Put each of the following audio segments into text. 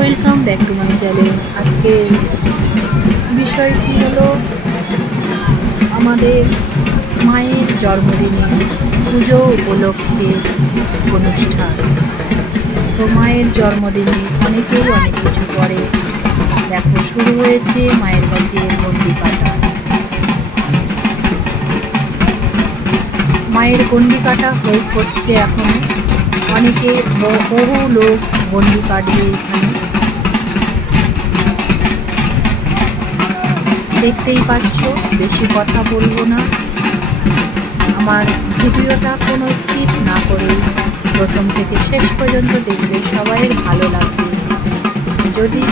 Welcome back to my channel আজকে বিষয়টি হলো আমাদের মায়ের জন্মদিনে পুজো উপলক্ষে অনুষ্ঠান। তো মায়ের জন্মদিনে অনেকেই অনেক কিছু করে। দেখো, শুরু হয়েছে মায়ের কাছে গন্ডি কাটা। মায়ের গন্ডি কাটা হয়ে করছে এখন। অনেকে বহু লোক গন্ডি কাটবে এখানে। দেখতেই পাচ্ছ, বেশি কথা বলব না। আমার ভিডিওটা কোনো স্কিপ না করে প্রথম থেকে শেষ পর্যন্ত দেখলে সবাইয়ের ভালো লাগবে। যদি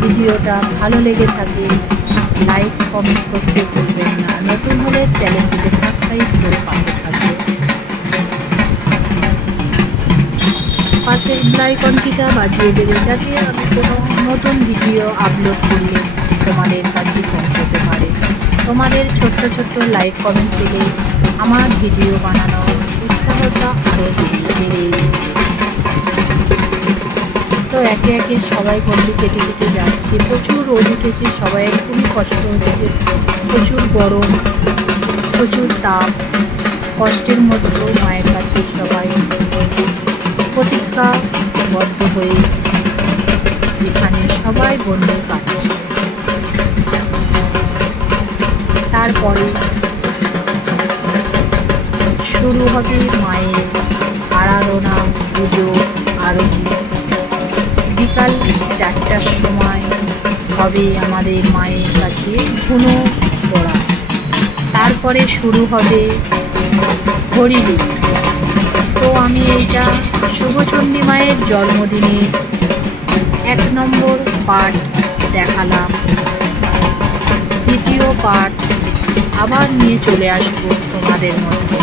ভিডিওটা ভালো লেগে থাকে, লাইক, কমেন্ট করতে ভুলবেন না। নতুন হলে চ্যানেলটিকে সাবস্ক্রাইব করে পাশে থাকবে। পাশের বেলাইকনটিটা বাজিয়ে দেবে, যাতে আমি কোনো নতুন ভিডিও আপলোড করলে তোমাদের কাছে পৌঁছতে পারে। তোমাদের ছোট্ট ছোট্ট লাইক কমেন্ট পেলে আমার ভিডিও বানানোর উৎসাহটা আরও বেড়ে তো একে একে সবাই গন্ডি কেটে কেটে যাচ্ছে। প্রচুর রোদ উঠেছে, সবাই খুবই কষ্ট হচ্ছে। প্রচুর গরম, প্রচুর তাপ, কষ্টের মধ্যেও মায়ের কাছে সবাই প্রতিজ্ঞাবদ্ধ হয়ে এখানে সবাই গন্ডি কাটছে। তারপরে শুরু হবে মায়ের আরাধনা, পুজো, আরতি। বিকাল চারটার সময় হবে আমাদের মায়ের কাছে ধুনো পড়া তারপরে শুরু হবে হরিলুট। তো আমি এইটা শুভচণ্ডী মায়ের জন্মদিনে এক নম্বর পার্ট দেখালাম। দ্বিতীয় পার্ট আবার নিয়ে চলে আসব তোমাদের মধ্যে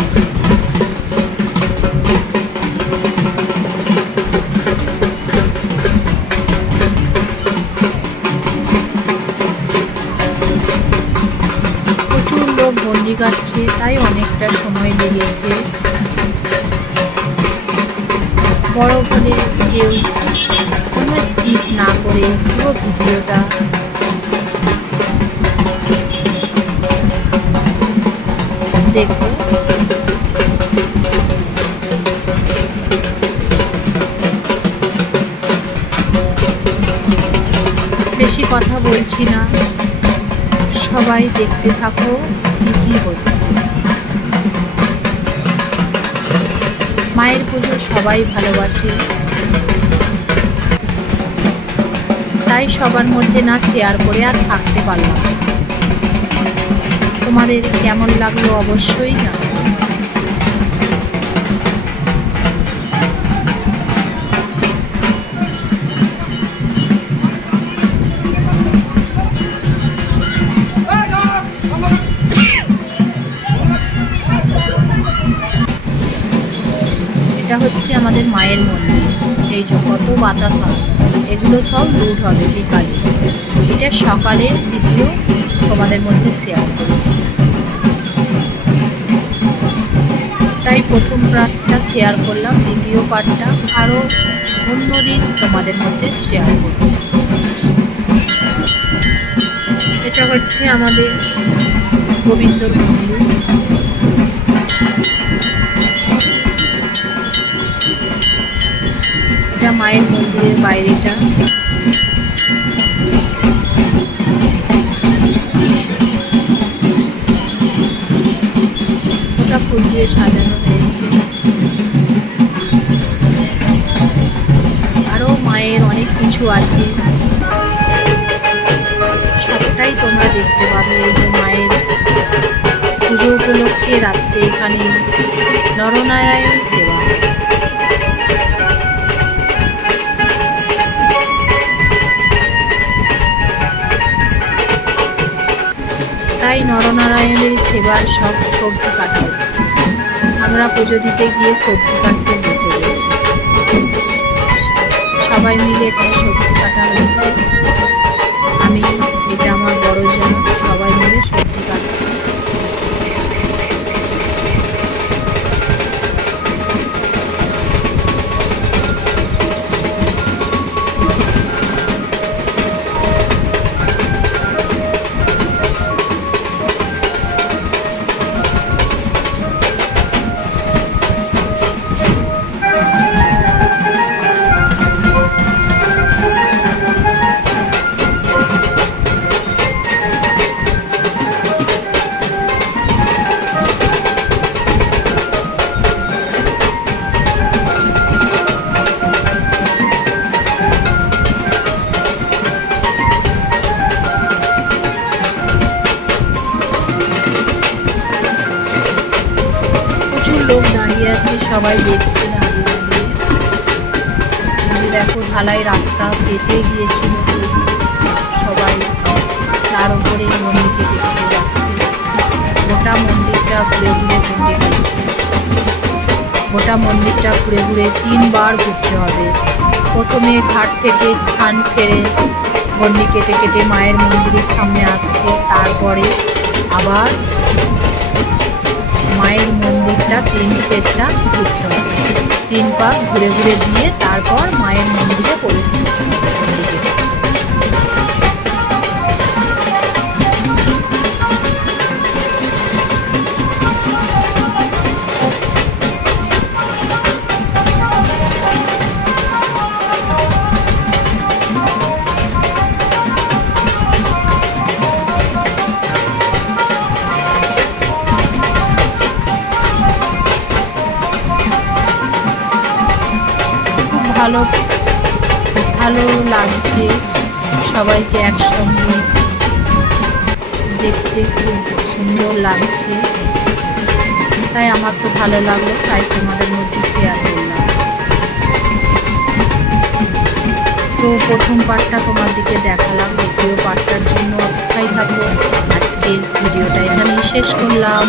প্রচুর লোক বন্দি কাটছে, তাই অনেকটা সময় লেগেছে। বড় বলে কেউ কোনো স্কিপ না করে পুরো ভিডিওটা দেখো বেশি কথা বলছি না। সবাই দেখতে থাকো, কি কি হচ্ছে। মায়ের পুজো সবাই ভালোবাসে। তাই সবার মধ্যে না শেয়ার করে আর থাকতে পারলাম। তোমাদের কেমন লাগল অবশ্যই জানাবে এটা হচ্ছে আমাদের মায়ের মন্দির। এই যে কত বাতাস এগুলো সব লুট হবে বিকালে। এটা সকালের ভিডিও তোমাদের মধ্যে শেয়ার করেছি। তাই প্রথম পার্টটা শেয়ার করলাম, দ্বিতীয় পার্টটা আরও অন্যদিন তোমাদের মধ্যে শেয়ার করব। এটা হচ্ছে আমাদের গোবিন্দ মন্দির এটা মায়ের মন্দিরের বাইরেটা। দিয়ে সাজানো হয়েছে। আরও মায়ের অনেক কিছু আছে। সবটাই তোমরা দেখতে পাবে এই যে মায়ের পুজো উপলক্ষে রাত্রে এখানে নরনারায়ণ সেবা। তাই নরনারায়ণের সেবার সব সবজি কাটা হচ্ছে আমরা পুজো দিতে গিয়ে সবজি কাটতে বসে গেছি। সবাই মিলে এখানে সবজি কাটা হচ্ছে। আমি, এটা আমার বড় সবাই দেখছে দাঁড়িয়ে দাঁড়িয়ে দেখো, ঢালাই রাস্তা কেটে গিয়েছিল সবাই তার উপরে মন্দির কেটে কেটে যাচ্ছে। গোটা মন্দিরটা ঘুরে ঘুরে ঘুরে যাচ্ছে গোটা মন্দিরটা ঘুরে ঘুরে তিনবার ঘুরতে হবে। প্রথমে ঘাট থেকে স্থান ছেড়ে গন্ডি কেটে কেটে মায়ের মন্দিরের সামনে আসছে, তারপরে আবার মায়ের মন্দিরটা, তিন পেটটা ঘুরতে হবে তিন পা ঘুরে ঘুরে দিয়ে তারপর মায়ের মন্দিরে প্রবেশ ভালো ভালো লাগছে সবাইকে একসঙ্গে। দেখতে খুব সুন্দর লাগছে। তাই আমার তো ভালো লাগল, তাই তোমাদের মধ্যে শেয়ার করলাম। তো প্রথম পার্টটা তোমার দিকে দেখালাম, দ্বিতীয় পার্টটার জন্য অপেক্ষায় থাকব আজকের ভিডিওটা এখানেই শেষ করলাম।